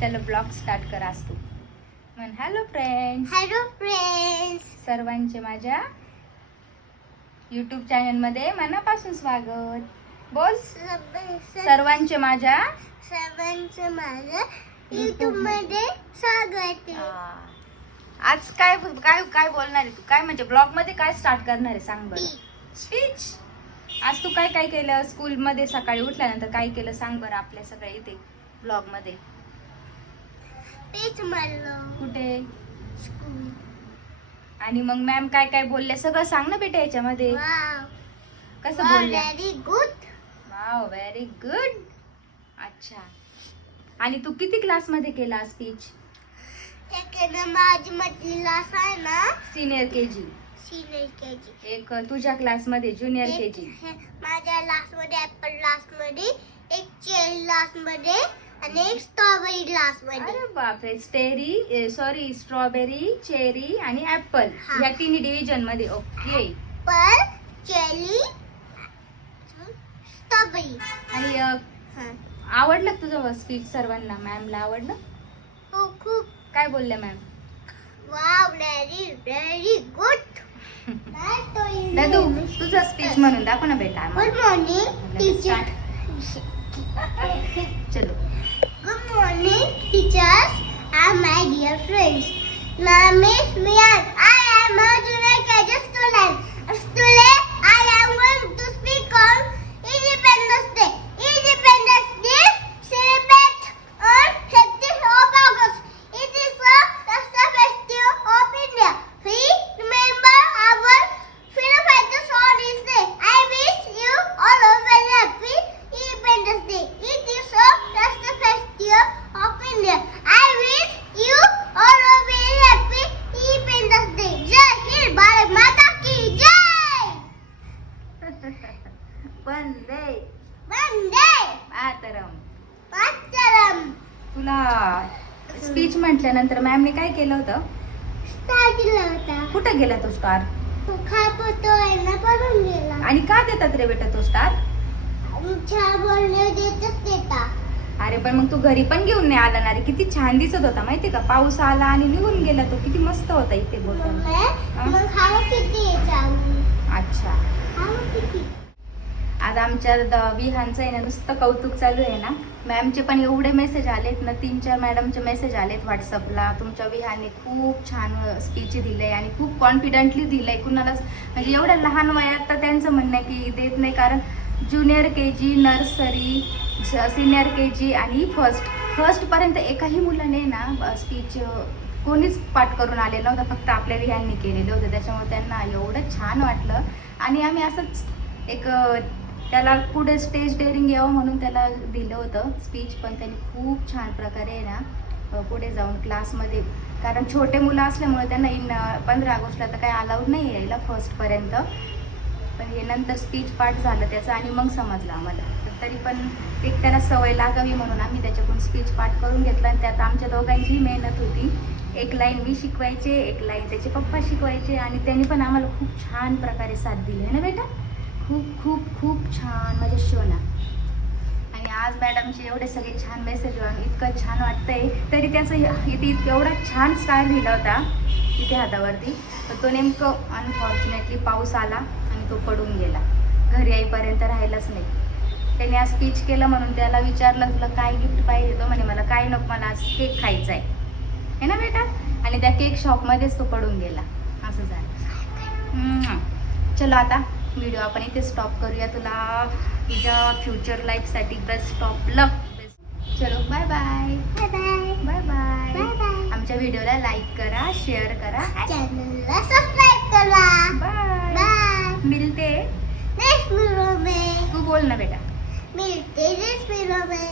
चलो blog start कर आज तू म्हण. Hello friends. Hello friends. सर्वांचे माझ्या YouTube चॅनल मध्ये मनापासून स्वागत. बोल. सर्वांचे माझ्या YouTube मध्ये स्वागत आहे. आज काय काय काय बोलणार आहे तू? काय म्हणजे ब्लॉग मध्ये काय स्टार्ट करणार आहे सांग बरं. स्पीच. आज तू काय काय केलं स्कूल मध्ये? सकाळी उठल्यानंतर काय केलं सांग बरं आपल्या सगळ्या इथे ब्लॉग मध्ये. स्पीच मारलं कुठे? स्कूल. आणि मग मॅम काय काय बोलले सगळं सांग ना बेटा याच्यामध्ये. वाव कसं बोलल्या? Very good. Wow very good. अच्छा. आणि तू किती क्लास मध्ये केला स्पीच? माझी मधली क्लास आहे ना सीनियर केजी. Senior KG. एक तुझ्या क्लास मध्ये ज्युनियर केजी. माझ्या क्लास मध्ये ऍपल क्लास मध्ये, एक चेरी क्लास मध्ये आणि एक स्ट्रॉबेरी क्लास मध्ये. अरे बापरे. स्ट्रॉबेरी, चेरी आणि ऍपल हा. या तिन्ही डिव्हिजन मध्ये. ओके. Apple, cherry, strawberry. आणि आवडलं का तुझं स्पीच सर्वांना? मॅमला आवडलं? हो खूप. काय बोलले ma'am? Wow very very good. दादू तुझा स्पीच म्हणून दाखव ना बेटा. Good morning teacher. चलो. Good morning, teachers and my dear friends. My name is Mian. I am a junior KG student. Today, I am going to speak on Independence Day. Independence Day celebrated on 30th of August. It is the national festival of India. We remember our freedom fighters on this day. I wish you all a very happy Independence Day. It is a national festival of India. I wish you all a very happy Independence Day. Jai Hind, Bharat Mata ki Jai. Vande Vande Mataram. Mataram. तुला speech म्हटल्यानंतर मॅमने काय केलं होतं? Star दिला होता. कुठं गेला तो स्टार? तो खापतो आहे ना पडून गेला. आणि का देतात रे बेटा तो स्टार? छान बोलणे देतच देता. अरे पण मग तू घरी पण घेऊन नाही आला ना रे. किती छान दिसत होता माहितीये का. पाऊस आला आणि निघून गेला तो. किती मस्त होता इथे बोलताना. मग खावं किती याच्या? अच्छा. खावं किती? आज आमच्या विहानचं आहे ना नुसतं कौतुक चालू आहे ना. मॅमचे पण एवढे मेसेज आलेत ना. 3-4 मॅडमचे मेसेज आलेत व्हॉट्सअपला. तुमच्या विहानने खूप छान स्पीच दिलंय आणि खूप कॉन्फिडेंटली दिलंय. कुणालाच म्हणजे एवढ्या लहान वयात तर त्यांचं म्हणणं आहे की देत नाही. कारण junior KG, nursery, senior KG आणि फर्स्टपर्यंत एकाही मुलाने ना स्पीच कोणीच पाठ करून आलेलं नव्हतं. फक्त आपल्या विहानने केलेलं होतं. त्याच्यामुळे त्यांना एवढं छान वाटलं. आणि आम्ही असंच एक त्याला पुढे स्टेज डेअरिंग यावं म्हणून त्याला दिलं होतं स्पीच. पण त्यांनी खूप छान प्रकारे ना पुढे जाऊन क्लासमध्ये, कारण छोटे मुलं असल्यामुळे त्यांना 15 ऑगस्टला तर काही अलाउड नाही यायला फर्स्टपर्यंत. पण हे नंतर स्पीच पाठ झालं त्याचं आणि मग समजलं आम्हाला. तर तरी पण एक त्याला सवय लागावी म्हणून आम्ही त्याच्याकडून स्पीच पाठ करून घेतला. आणि त्यात आमच्या दोघांचीही मेहनत होती. एक लाईन मी शिकवायचे, एक लाईन त्याचे पप्पा शिकवायचे. आणि त्यांनी पण आम्हाला खूप छान प्रकारे साथ दिली आहे ना बेटा. खूप खूप खूप छान माझ्या शोना. आणि आज मॅडमचे एवढे सगळे छान मेसेज इतकं छान वाटतंय. तरी त्याचं इथे एवढा छान स्टार दिला होता इथे हातावरती. तर तो नेमकं अनफॉर्च्युनेटली पाऊस आला आणि तो पडून गेला. घरी येईपर्यंत राहिलाच नाही. त्याने आज स्पीच केलं म्हणून त्याला विचारलं तुला काय गिफ्ट पाहिजे. तो म्हणे मला काय नको, मला आज केक खायचा आहे ना बेटा. आणि त्या केक शॉपमध्येच तो पडून गेला. असं झालं. चलो आता व्हिडिओ आपण इथे स्टॉप करूया. तुला तुझ्या फ्युचर लाईफसाठी बेस्ट ऑफ लक. चलो bye bye. Bye bye. Bye bye. Bye bye. आमच्या व्हिडिओला लाईक करा, शेअर करा, चॅनलला सबस्क्राइब करा. बाय. बाय. मिलते नेक्स्ट व्हिडिओ में. तू बोल ना बेटा. मिलते नेक्स्ट व्हिडिओ में.